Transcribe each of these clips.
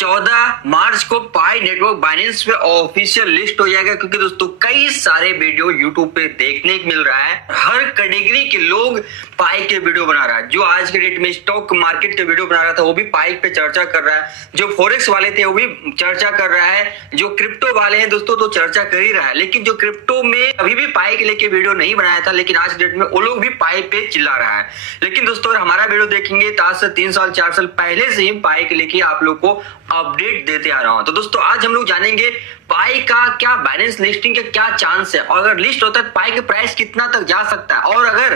14 मार्च को पाई network Binance पे official list हो जाएगा, क्योंकि दोस्तों कई सारे वीडियो यूट्यूब पे देखने को मिल रहा है। हर कैटेगरी के लोग पाई के वीडियो बना रहा है। जो आज के डेट में स्टॉक मार्केट के वीडियो बना रहा था वो भी पाई पे चर्चा कर रहा है, जो फॉरेक्स वाले थे वो भी चर्चा कर रहा है, जो क्रिप्टो वाले हैं दोस्तों तो चर्चा कर ही रहा है। लेकिन जो क्रिप्टो में अभी भी पाई के लेके वीडियो नहीं बनाया था, लेकिन आज के डेट में वो लोग भी पाई पे चिल्ला रहा है। लेकिन दोस्तों अगर हमारा वीडियो देखेंगे तो आज से 3 साल 4 साल पहले से ही पाई के लेके आप लोग को अपडेट देते आ रहा हूं। तो दोस्तों आज हम लोग जानेंगे पाई का क्या बाइनेंस लिस्टिंग के क्या चांस है, और अगर लिस्ट होता है तो पाई के प्राइस कितना तक जा सकता है, और अगर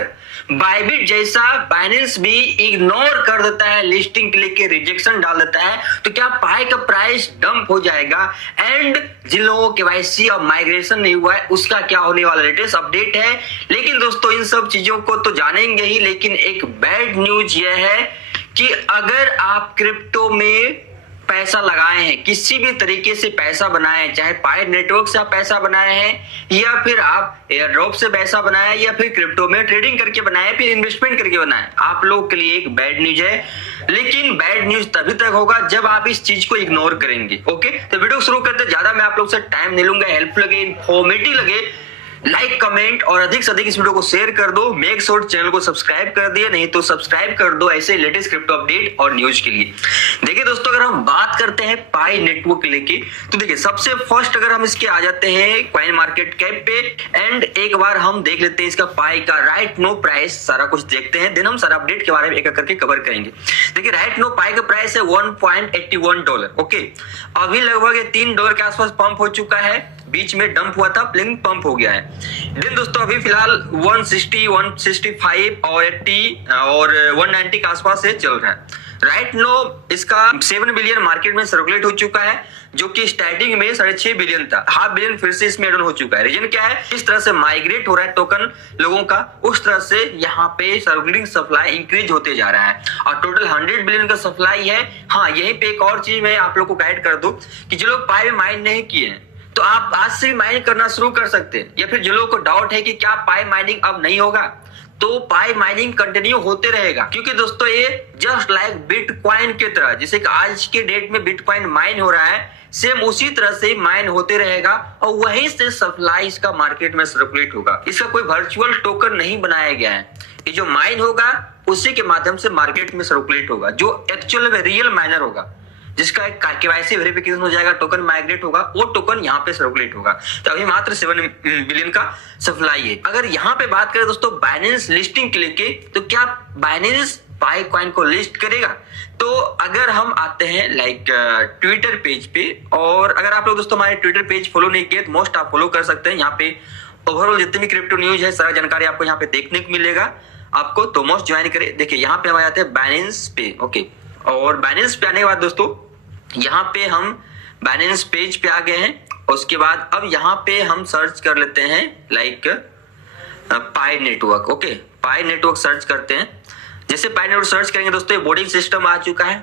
बाइबिट जैसा बाइनेंस भी इग्नोर कर देता है, लिस्टिंग के लेके रिजेक्शन डाल देता है, तो क्या पाई का प्राइस डंप हो जाएगा। एंड जिन लोगों के केवाईसी और माइग्रेशन नहीं हुआ है उसका क्या होने वाला लेटेस्ट अपडेट है। लेकिन दोस्तों इन सब चीजों को तो जानेंगे ही, लेकिन एक बैड न्यूज यह है कि अगर आप क्रिप्टो में पैसा लगाए हैं, किसी भी तरीके से पैसा बनाए हैं, चाहे पाई नेटवर्क से आप पैसा बनाए हैं या फिर आप एयर ड्रॉप से पैसा बनाए हैं या फिर क्रिप्टो में ट्रेडिंग करके बनाए फिर इन्वेस्टमेंट करके बनाए, आप लोग के लिए एक बैड न्यूज है। लेकिन बैड न्यूज तभी तक होगा जब आप इस चीज को इग्नोर करेंगे। ओके, तो वीडियो शुरू करते ज्यादा मैं आप लोग से टाइम नहीं लूंगा। हेल्प लगे, इंफॉर्मेटिव लगे, लाइक कमेंट और अधिक से अधिक इस वीडियो को शेयर कर दो। मेक श्योर चैनल को सब्सक्राइब कर दिए, नहीं तो सब्सक्राइब कर दो ऐसे लेटेस्ट क्रिप्टो अपडेट और न्यूज के लिए। देखिए दोस्तों अगर हम बात करते हैं पाई नेटवर्क लेके, तो देखिए सबसे फर्स्ट अगर हम इसके आ जाते हैं कॉइन मार्केट कैप पे, एंड एक बार हम देख लेते हैं इसका पाई का राइट नो प्राइस, सारा कुछ देखते हैं, देन हम सारा अपडेट के बारे में एक एक करके कवर करेंगे। देखिए राइट नो पाई का प्राइस है $1.81। ओके, अभी लगभग $3 के आसपास पंप हो चुका है, बीच में डंप हुआ था, प्लिंग पंप हो गया है। दिन दोस्तों अभी फिलहाल 160, 165 और 80 और 190 के आसपास से चल रहा है। राइट नो इसका 7 बिलियन मार्केट में सर्कुलेट हो चुका है, जो कि स्टार्टिंग में 6.5 बिलियन था, ½ बिलियन फिर से इसमें एड ऑन हो चुका है। रीजन क्या है, इस तरह से माइग्रेट हो रहा है टोकन लोगों का, उस तरह से यहाँ पे सर्कुलेटिंग सप्लाई इंक्रीज होते जा रहा है और टोटल 100 बिलियन का सप्लाई है। हाँ, यहीं पे एक और चीज मैं आप लोग को गाइड कर दूं कि जो लोग पाई में माइन नहीं किए हैं तो आप आज से माइनिंग करना शुरू कर सकते हैं, या फिर जो लोगों को डाउट है कि क्या पाई माइनिंग अब नहीं होगा, तो पाई माइनिंग कंटिन्यू होते रहेगा। क्योंकि दोस्तों ये जस्ट लाइक बिटकॉइन की तरह, जैसे कि आज के डेट में बिटकॉइन माइन हो रहा है, सेम उसी तरह से माइन होते रहेगा और वहीं से सप्लाई इसका मार्केट में सर्कुलेट होगा। इसका कोई वर्चुअल टोकन नहीं बनाया गया है, ये जो माइन होगा उसी के माध्यम से मार्केट में सर्कुलेट होगा, जो एक्चुअल में रियल माइनर होगा, जिसका एक केवाईसी वेरिफिकेशन हो जाएगा, टोकन माइग्रेट होगा, वो टोकन यहाँ पे सर्कुलेट होगा। तो अभी मात्र 7 बिलियन का सप्लाई है। अगर यहाँ पे बात करें दोस्तों बाइनेंस लिस्टिंग के लेके, तो क्या बाइनेंस पाई कॉइन को लिस्ट करेगा? तो अगर हम आते हैं लाइक ट्विटर पेज पे, और अगर आप लोग दोस्तों हमारे ट्विटर पेज फॉलो नहीं किए तो मोस्ट आप फॉलो कर सकते हैं। यहाँ पे ओवरऑल जितनी भी क्रिप्टो न्यूज है सारा जानकारी आपको यहाँ पे देखने को मिलेगा आपको, तो मोस्ट ज्वाइन करें। देखिए यहाँ पे हम आ जाते हैं बाइनेंस पे। ओके, और बाइनेंस पे आने के बाद दोस्तों यहाँ पे हम बाइनेंस पेज पे आ गए हैं, उसके बाद अब यहाँ पे हम सर्च कर लेते हैं लाइक पाई नेटवर्क। ओके, पाई नेटवर्क सर्च करते हैं। जैसे पाई नेटवर्क सर्च करेंगे दोस्तों बोर्डिंग सिस्टम आ चुका है।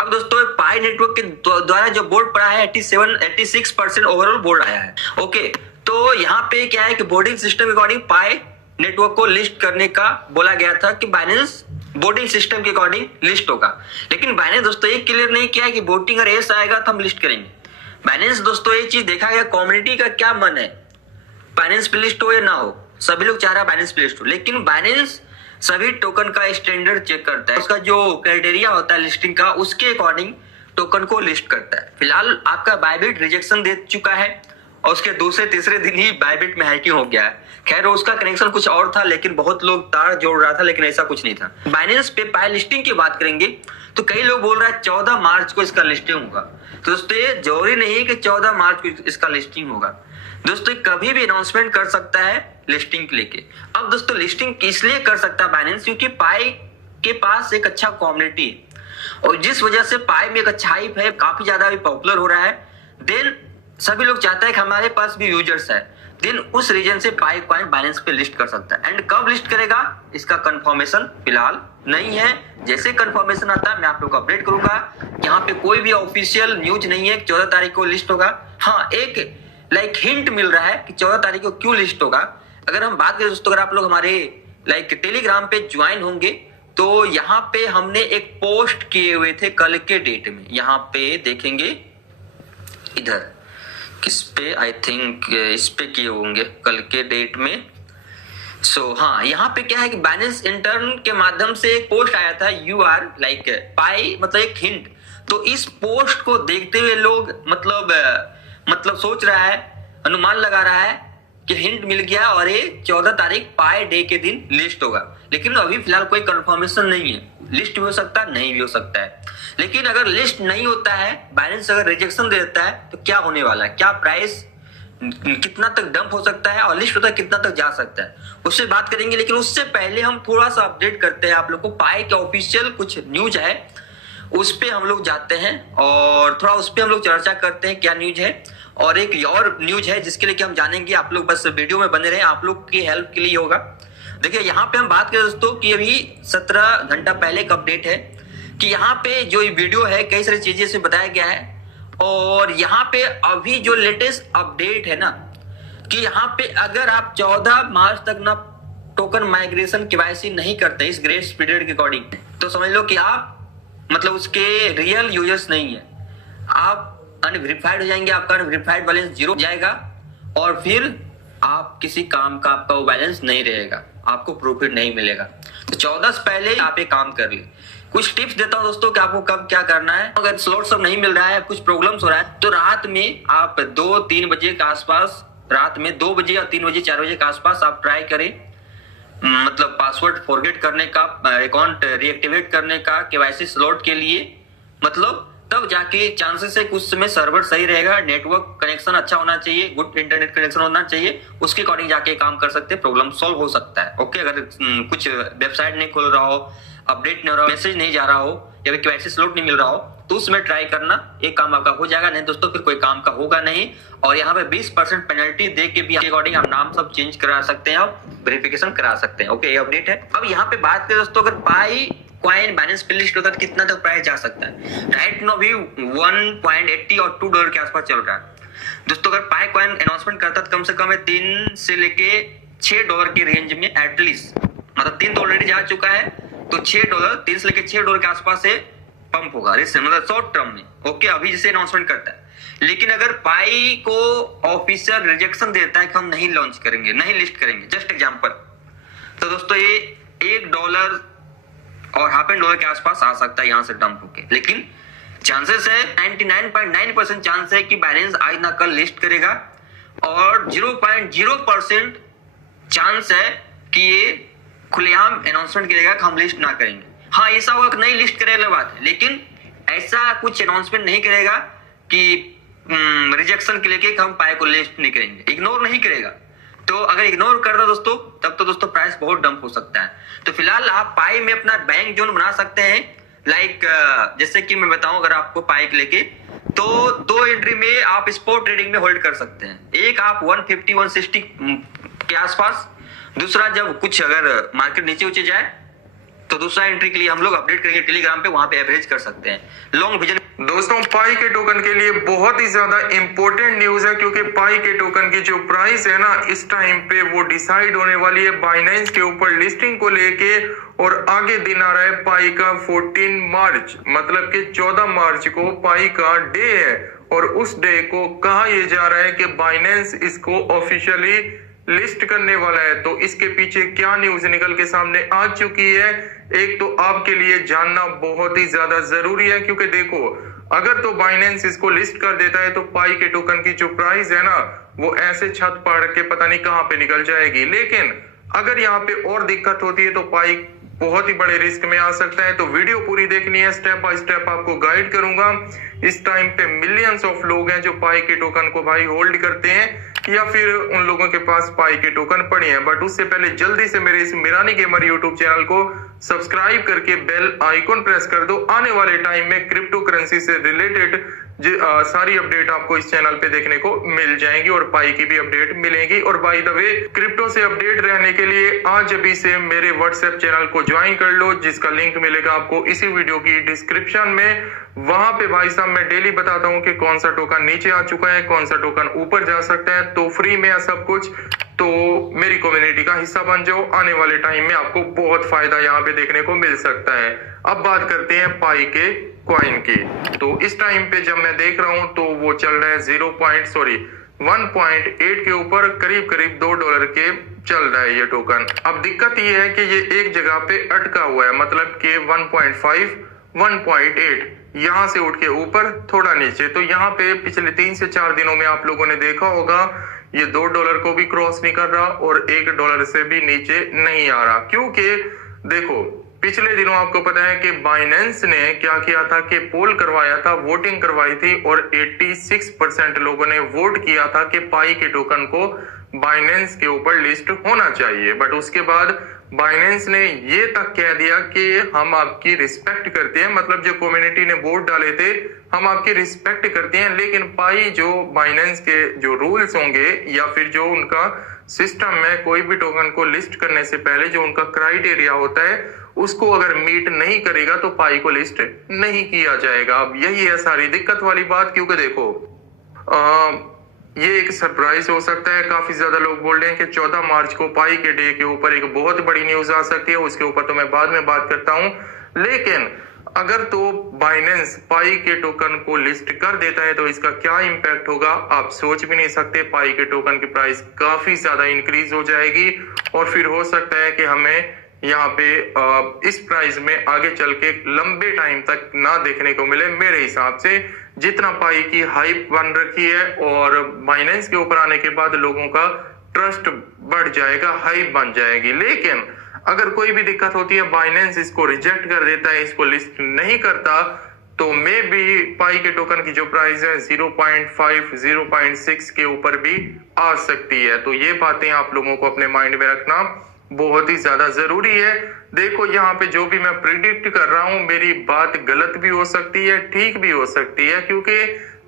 अब दोस्तों पाई नेटवर्क के द्वारा जो बोर्ड पड़ा है 86% ओवरऑल बोर्ड आया है। ओके, तो यहाँ पे क्या है कि बोर्डिंग सिस्टम के अकॉर्डिंग पाई नेटवर्क को लिस्ट करने का बोला गया था कि बाइनेंस बोटिंग सिस्टम के अकॉर्डिंग लिस्ट होगा। लेकिन बाइनेंस दोस्तों ये क्लियर नहीं किया है कि बोटिंग अगर एस आएगा तो हम लिस्ट करेंगे। बाइनेंस दोस्तों ये चीज देखा गया कम्युनिटी का क्या मन है, बाइनेंस पे लिस्ट हो या ना हो, सभी लोग चाह रहा है बाइनेंस पे लिस्ट हो, लेकिन बाइनेंस सभी टोकन का स्टैंडर्ड चेक करता है, उसका जो क्राइटेरिया होता है लिस्टिंग का उसके अकॉर्डिंग टोकन को लिस्ट करता है। फिलहाल आपका बाइबिट रिजेक्शन दे चुका है और उसके दूसरे तीसरे दिन ही बाइबिट में हैकिंग हो गया है। खैर उसका कनेक्शन कुछ और था, लेकिन बहुत लोग तार जोड़ रहा था, लेकिन ऐसा कुछ नहीं था। बाइनेंस पे पाई लिस्टिंग की बात करेंगे तो कई लोग बोल रहा है 14 मार्च को इसका लिस्टिंग होगा। तो दोस्तों ये जरूरी नहीं है कि 14 मार्च को इसका लिस्टिंग होगा। दोस्तों कभी भी अनाउंसमेंट कर सकता है लिस्टिंग के लेके। अब दोस्तों लिस्टिंग इसलिए कर सकता है बाइनेंस क्योंकि पाई के पास एक अच्छा कम्युनिटी है, और जिस वजह से पाई में एक अच्छा हाइप है, काफी ज्यादा भी पॉपुलर हो रहा है। देन सभी लोग चाहते हैं कि हमारे पास भी यूजर्स है, दिन उस रीजन से पाई कॉइन बाइनेंस पे लिस्ट कर सकता है। एंड कब लिस्ट करेगा इसका कंफर्मेशन फिलहाल नहीं है, जैसे कंफर्मेशन आता है मैं आप लोग को अपडेट करूंगा। यहाँ पे कोई भी ऑफिशियल न्यूज नहीं है कि 14 तारीख को लिस्ट होगा। हाँ, एक लाइक हिंट मिल रहा है कि 14 तारीख को क्यों लिस्ट होगा। अगर हम बात करें दोस्तों, अगर आप लोग हमारे लाइक टेलीग्राम पे ज्वाइन होंगे तो यहाँ पे हमने एक पोस्ट किए हुए थे कल के डेट में, यहाँ पे देखेंगे इधर किस पे, आई थिंक इस पे किए होंगे कल के डेट में। हाँ, यहाँ पे क्या है कि बाइनेंस इंटर्न के माध्यम से एक पोस्ट आया था, यू आर लाइक पाई, मतलब एक हिंट। तो इस पोस्ट को देखते हुए लोग मतलब सोच रहा है, अनुमान लगा रहा है कि हिंट मिल गया और ये 14 तारीख पाई डे के दिन लिस्ट होगा। लेकिन अभी फिलहाल कोई कंफर्मेशन नहीं है, लिस्ट भी हो सकता है, नहीं भी हो सकता है। लेकिन अगर लिस्ट नहीं होता है, बाइनेंस अगर रिजेक्शन दे देता है, तो क्या होने वाला है, क्या प्राइस कितना तक डंप हो सकता है और लिस्ट होता है कितना तक जा सकता है, उससे बात करेंगे। लेकिन उससे पहले हम थोड़ा सा अपडेट करते हैं आप लोग को। पाई के ऑफिशियल कुछ न्यूज है, उस पे हम लोग जाते हैं और थोड़ा उस पे हम लोग चर्चा करते हैं क्या न्यूज है। और एक और न्यूज है जिसके लिए कि हम जानेंगे, आप लोग बस वीडियो में बने रहे, आप लोग की हेल्प के लिए होगा। देखिए यहाँ पे हम बात करें दोस्तों कि अभी 17 घंटा पहले का अपडेट है कि यहाँ पे जो वीडियो है कई सारी चीजें इसमें बताया गया है। और यहाँ पे अभी जो लेटेस्ट अपडेट है ना, कि यहाँ पे अगर आप 14 मार्च तक ना टोकन माइग्रेशन केवाईसी नहीं करते इस ग्रेस पीरियड के अकॉर्डिंग, तो समझ लो कि आप मतलब उसके रियल यूजर्स नहीं है, आप अनवेरिफाइड हो जाएंगे, आपका अनवेरिफाइड बैलेंस 0 जाएगा और फिर आप किसी काम का आपका वो बैलेंस नहीं रहेगा, आपको प्रॉफिट नहीं मिलेगा। तो 14 से पहले आप एक काम कर ले। कुछ टिप्स देता हूं दोस्तों कि आपको कब क्या करना है। अगर स्लॉट सब नहीं मिल रहा है, कुछ प्रॉब्लम्स हो रहा है, तो रात में आप 2-3 बजे के आसपास, रात में 2 बजे या 3 बजे 4 बजे के आसपास आप ट्राई करें, मतलब पासवर्ड फॉरगेट करने का, अकाउंट रीएक्टिवेट करने का, केवाईसी स्लॉट के लिए, मतलब तब जाके चांसेस है कुछ समय सर्वर सही रहेगा, नेटवर्क कनेक्शन अच्छा होना चाहिए, गुड इंटरनेट कनेक्शन होना चाहिए, उसके अकॉर्डिंग जाके काम कर सकते हैं, प्रॉब्लम सॉल्व हो सकता है। ओके, अगर कुछ वेबसाइट नहीं खुल रहा हो, अपडेट नहीं हो रहा हो, मैसेज नहीं जा रहा हो या फिर केवाईसी स्लॉट नहीं मिल रहा हो, तो उसमें ट्राई करना, एक काम आपका हो जाएगा। नहीं दोस्तों फिर कोई काम का होगा नहीं। और यहाँ पे 20% पेनल्टी दे के भी अकॉर्डिंग आप नाम सब चेंज करा सकते हैं, आप वेरिफिकेशन करा सकते हैं। ओके, ये अपडेट है। अब यहाँ पे बात करें दोस्तों, अगर पाई कॉइन बाइनेंस पे लिस्ट होता है तो कितना तक प्राइस जा सकता है। राइट नाउ भी 1.80 और $2 के आसपास चल रहा है दोस्तों। अगर पाई कॉइन अनाउंसमेंट करता है तो कम से कम 3 से लेके $6 की रेंज में एटलीस्ट, मतलब 3 तो ऑलरेडी जा चुका है, तो $6, 3 से लेके $6 के आसपास से पंप होगा, मतलब शॉर्ट टर्म में। ओके, अभी जैसे अनाउंसमेंट करता है। लेकिन अगर पाई को ऑफिशियल रिजेक्शन देता है कि हम नहीं लॉन्च करेंगे, नहीं लिस्ट करेंगे, जस्ट एग्जांपल, तो दोस्तों ये $1 और $0.50 के आसपास आ सकता है यहाँ से डंप होके। लेकिन चांसेस है 99.9% चांस है कि बाइनेंस आज ना कल लिस्ट करेगा और 0.0% चांस है कि ये खुलेआम अनाउंसमेंट करेगा कि हम लिस्ट ना करेंगे। हाँ, ऐसा होगा कि नहीं लिस्ट करेगा बात है, लेकिन ऐसा कुछ अनाउंसमेंट नहीं करेगा कि रिजेक्शन के लेके हम पाई को लिस्ट नहीं करेंगे, इग्नोर नहीं करेगा। तो अगर इग्नोर कर दो दोस्तों, तब तो दोस्तों प्राइस बहुत डंप हो सकता है। तो फिलहाल आप पाई में अपना बैंक जोन बना सकते हैं। लाइक जैसे कि मैं बताऊं, अगर आपको पाई लेके, तो 2 एंट्री में आप स्पॉट ट्रेडिंग में होल्ड कर सकते हैं। एक आप 150-160 के आसपास, दूसरा जब कुछ अगर मार्केट नीचे ऊंचे जाए तो दूसरा एंट्री के लिए हम लोग अपडेट करेंगे टेलीग्राम पे, वहां पे एवरेज कर सकते हैं। लॉन्ग विजन दोस्तों, पाई के टोकन के लिए बहुत ही ज्यादा इंपॉर्टेंट न्यूज है, क्योंकि पाई के टोकन की जो प्राइस है ना इस टाइम पे वो डिसाइड होने वाली है बाइनेंस के ऊपर लिस्टिंग को लेके। और आगे दिन आ रहा है पाई का 14 मार्च, मतलब कि 14 मार्च को पाई का डे है। और उस डे को कहा यह जा रहा है कि बाइनेंस इसको ऑफिशियली लिस्ट करने वाला है। तो इसके पीछे क्या न्यूज निकल के सामने आ चुकी है, एक तो आपके लिए जानना बहुत ही ज्यादा जरूरी है। क्योंकि देखो, अगर तो बाइनेंस इसको लिस्ट कर देता है तो पाई के टोकन की जो प्राइस है ना वो ऐसे छत पड़ के पता नहीं कहां पे निकल जाएगी। लेकिन अगर यहाँ पे और दिक्कत होती है तो पाई बहुत ही बड़े रिस्क में आ सकता है। तो वीडियो पूरी देखनी है, स्टेप बाय स्टेप आपको गाइड करूंगा। इस टाइम पे मिलियंस ऑफ लोग हैं जो पाई के टोकन को भाई होल्ड करते हैं, या फिर उन लोगों के पास पाई के टोकन पड़े हैं। बट उससे पहले जल्दी से मेरे इस मिरानी गेमर यूट्यूब चैनल को सब्सक्राइब करके बेल आइकॉन प्रेस कर दो। आने वाले टाइम में क्रिप्टो करेंसी से रिलेटेड सारी अपडेट आपको इस चैनल पे देखने को मिल जाएंगी और पाई की भी अपडेट मिलेगी। और बाय द वे, क्रिप्टो से अपडेट रहने के लिए आज अभी से मेरे व्हाट्सएप चैनल को ज्वाइन कर लो, जिसका लिंक मिलेगा आपको इसी वीडियो की डिस्क्रिप्शन में। वहां पे भाई साहब मैं डेली बताता हूँ कि कौन सा टोकन नीचे आ चुका है, कौन सा टोकन ऊपर जा सकता है। तो फ्री में सब कुछ तो मेरी कम्युनिटी का हिस्सा बन जाओ। आने वाले टाइम में आपको बहुत फायदा यहाँ पे देखने को मिल सकता है। अब बात करते हैं पाई के कॉइन की। तो इस टाइम पे जब मैं देख रहा हूँ तो वो चल रहा है 1.8 के ऊपर, करीब करीब $2 के चल रहा है ये टोकन। अब दिक्कत ये है कि ये एक जगह पे अटका हुआ है, मतलब कि 1.5 1.8 यहाँ से उठ के ऊपर थोड़ा नीचे। तो यहाँ पे पिछले 3 से 4 दिनों में आप लोगों ने देखा होगा ये $2 को भी क्रॉस नहीं कर रहा और $1 से भी नीचे नहीं आ रहा। क्योंकि देखो पिछले दिनों आपको पता है कि बाइनेंस ने क्या किया था कि पोल करवाया था, वोटिंग करवाई थी और 86% लोगों ने वोट किया था कि पाई के टोकन को बाइनेंस के ऊपर लिस्ट होना चाहिए। बट उसके बाद बाइनेंस ने ये तक कह दिया कि हम आपकी रिस्पेक्ट करते हैं, मतलब जो कम्युनिटी ने वोट डाले थे हम आपकी रिस्पेक्ट करते हैं, लेकिन पाई जो बाइनेंस के जो रूल्स होंगे या फिर जो उनका सिस्टम में कोई भी टोकन को लिस्ट करने से पहले जो उनका क्राइटेरिया होता है उसको अगर मीट नहीं करेगा तो पाई को लिस्ट नहीं किया जाएगा। अब यही है सारी दिक्कत वाली बात। क्योंकि देखो ये एक सरप्राइज हो सकता है। काफी ज्यादा लोग बोल रहे हैं कि 14 मार्च को पाई के डे के ऊपर एक बहुत बड़ी न्यूज आ सकती है, उसके ऊपर तो मैं बाद में बात करता हूं। लेकिन अगर तो बाइनेंस पाई के टोकन को लिस्ट कर देता है तो इसका क्या इम्पैक्ट होगा आप सोच भी नहीं सकते। पाई के टोकन की प्राइस काफी ज्यादा इंक्रीज हो जाएगी और फिर हो सकता है कि हमें यहाँ पे इस प्राइस में आगे चल के लंबे टाइम तक ना देखने को मिले। मेरे हिसाब से जितना पाई की हाइप बन रखी है और बाइनेंस के ऊपर आने के बाद लोगों का ट्रस्ट बढ़ जाएगा, हाइप बन जाएगी। लेकिन अगर कोई भी दिक्कत होती है, बाइनेंस इसको रिजेक्ट कर देता है, इसको लिस्ट नहीं करता, तो मे भी पाई के टोकन की जो प्राइस है 0.5 0.6 के ऊपर भी आ सकती है। तो ये बातें आप लोगों को अपने माइंड में रखना बहुत ही ज्यादा जरूरी है। देखो यहाँ पे जो भी मैं प्रिडिक्ट कर रहा हूँ मेरी बात गलत भी हो सकती है, ठीक भी हो सकती है, क्योंकि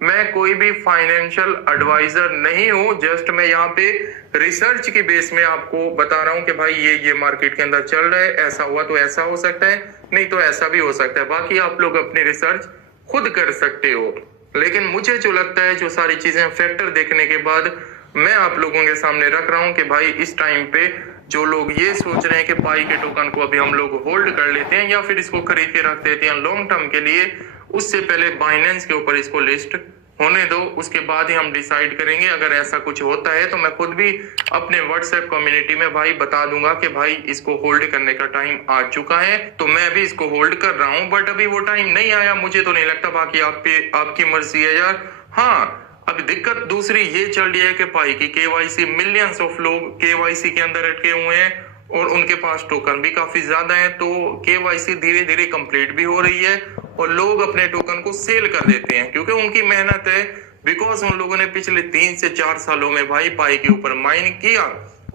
मैं कोई भी फाइनेंशियल एडवाइजर नहीं हूँ। जस्ट मैं यहाँ पे रिसर्च की बेस में आपको बता रहा हूँ कि भाई ये मार्केट के अंदर चल रहा है, ऐसा हुआ तो ऐसा हो सकता है, नहीं तो ऐसा भी हो सकता है। बाकी आप लोग अपनी रिसर्च खुद कर सकते हो। लेकिन मुझे जो लगता है, जो सारी चीजें फैक्टर देखने के बाद मैं आप लोगों के सामने रख रहा हूँ कि भाई इस टाइम पे जो लोग ये सोच रहे हैं कि पाई के टोकन को अभी हम लोग होल्ड कर लेते हैं या फिर इसको खरीद के रख देते हैं लॉन्ग टर्म के लिए, उससे पहले बाइनेंस के ऊपर इसको लिस्ट होने दो, उसके बाद ही हम डिसाइड करेंगे। अगर ऐसा कुछ होता है तो मैं खुद भी अपने व्हाट्सएप कम्युनिटी में भाई बता दूंगा कि भाई इसको होल्ड करने का टाइम आ चुका है, तो मैं भी इसको होल्ड कर रहा हूं। बट अभी वो टाइम नहीं आया, मुझे तो नहीं लगता, बाकी आप पे आपकी मर्जी है यार। हाँ, अब दिक्कत दूसरी ये चल रही है कि पाई की केवाईसी, मिलियंस ऑफ लोग केवाईसी के अंदर अटके हुए हैं और उनके पास टोकन भी काफी ज्यादा है। तो केवाईसी धीरे धीरे कंप्लीट भी हो रही है और लोग अपने टोकन को सेल कर देते हैं क्योंकि उनकी मेहनत है। बिकॉज उन लोगों ने पिछले 3 से 4 सालों में भाई पाई के ऊपर माइन किया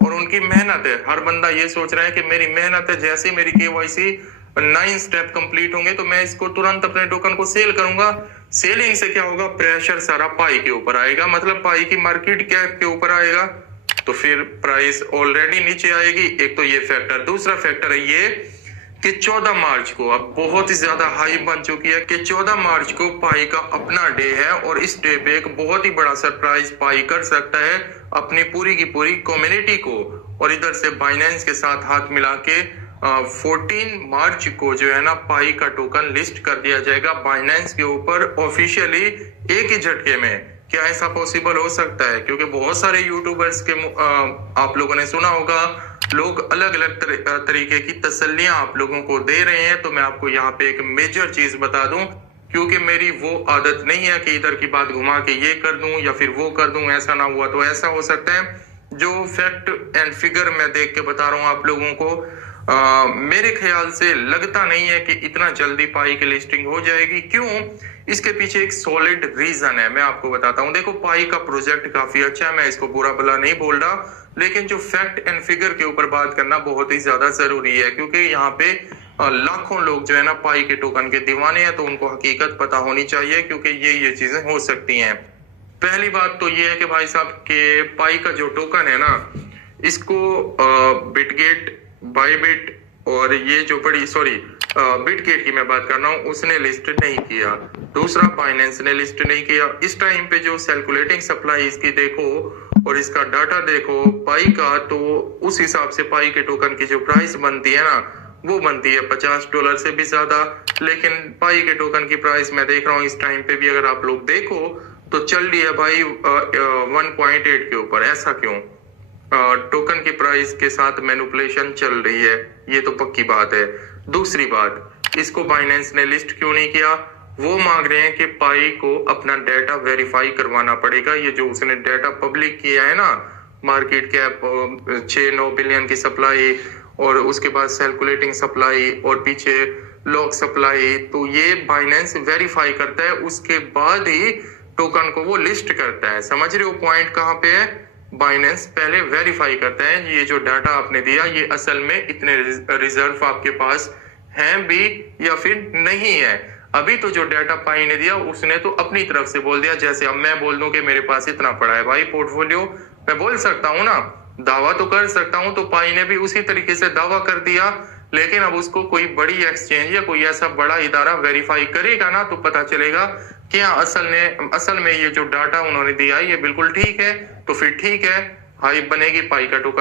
और उनकी मेहनत है। हर बंदा ये सोच रहा है कि मेरी मेहनत है, जैसे मेरी केवाईसी 9 स्टेप कंप्लीट होंगे तो मैं इसको तुरंत अपने टोकन को सेल करूंगा। सेलिंग से क्या होगा, प्रेशर सारा पाई के ऊपर आएगा, मतलब पाई की मार्केट कैप के ऊपर आएगा, तो फिर प्राइस ऑलरेडी नीचे आएगी। एक तो ये फैक्टर, दूसरा फैक्टर है ये कि 14 मार्च को अब बहुत ही ज्यादा हाइप बन चुकी है कि 14 मार्च को पाई का अपना डे है और इस डे पे एक बहुत ही बड़ा सरप्राइज पाई कर सकता है अपनी पूरी की पूरी कम्युनिटी को। और इधर से बाइनेंस के साथ हाथ मिला के 14 मार्च को जो है ना पाई का टोकन लिस्ट कर दिया जाएगा बाइनेंस के ऊपर ऑफिशियली एक ही झटके में। क्या ऐसा पॉसिबल हो सकता है? क्योंकि बहुत सारे यूट्यूबर्स के आप लोगों ने सुना होगा, लोग अलग अलग तरीके की तसल्लियां आप लोगों को दे रहे हैं। तो मैं आपको यहाँ पे एक मेजर चीज बता दूं, क्योंकि मेरी वो आदत नहीं है कि इधर की बात घुमा के ये कर दूं या फिर वो कर दूं, ऐसा ना हुआ तो ऐसा हो सकता है। जो फैक्ट एंड फिगर मैं देख के बता रहा हूँ आप लोगों को, मेरे ख्याल से लगता नहीं है कि इतना जल्दी पाई की लिस्टिंग हो जाएगी। क्यों? इसके पीछे एक सॉलिड रीजन है, मैं आपको बताता हूं। देखो पाई का प्रोजेक्ट काफी अच्छा है, मैं इसको बुरा भला नहीं बोल रहा, लेकिन जो फैक्ट एंड फिगर के ऊपर बात करना बहुत ही ज्यादा जरूरी है, क्योंकि यहाँ पे लाखों लोग जो है ना पाई के टोकन के दीवाने हैं, तो उनको हकीकत पता होनी चाहिए, क्योंकि ये चीजें हो सकती हैं। पहली बात तो ये है कि भाई साहब के पाई का जो टोकन है ना, इसको बिटगेट, बाइबिट और ये जो बड़ी बिटगेट की मैं बात कर रहा हूँ, उसने लिस्ट नहीं किया। दूसरा बाइनेंस ने लिस्ट नहीं किया। इस टाइम पे जो सर्कुलेटिंग सप्लाई इसकी देखो और इसका डाटा देखो पाई का, तो उस हिसाब से पाई के टोकन की जो प्राइस बनती है ना वो बनती है $50 से भी ज्यादा। लेकिन पाई के टोकन की प्राइस मैं देख रहा हूँ इस टाइम पे भी, अगर आप लोग देखो तो चल रही है भाई 1.8 के ऊपर। ऐसा क्यों? टोकन की प्राइस के साथ मैनिपुलेशन चल रही है, ये तो पक्की बात है। दूसरी बात, इसको बाइनेंस ने लिस्ट क्यों नहीं किया? वो मांग रहे हैं कि पाई को अपना डाटा वेरीफाई करवाना पड़ेगा। ये जो उसने डाटा पब्लिक किया है ना, मार्केट कैप 6-9 बिलियन की सप्लाई और उसके बाद सर्कुलेटिंग सप्लाई और पीछे लॉक सप्लाई, तो ये बाइनेंस वेरीफाई करता है, उसके बाद ही टोकन को वो लिस्ट करता है। समझ रहे हो पॉइंट कहाँ पे है? बाइनेंस पहले वेरीफाई करता है ये जो डाटा आपने दिया ये असल में इतने रिजर्व आपके पास हैं भी या फिर नहीं है। अभी तो जो डाटा पाई ने दिया उसने तो अपनी तरफ से बोल दिया। जैसे अब मैं बोल दूं कि मेरे पास इतना पड़ा है भाई पोर्टफोलियो, मैं बोल सकता हूं ना, दावा तो कर सकता हूं। तो पाई ने भी उसी तरीके से दावा कर दिया, लेकिन अब उसको कोई बड़ी एक्सचेंज या कोई ऐसा बड़ा इदारा वेरीफाई करेगा ना तो पता चलेगा कि हाँ असल में ये जो डाटा उन्होंने दिया ये बिल्कुल ठीक है। तो फिर ठीक है, हाइप बनेगी, पाई का टोकन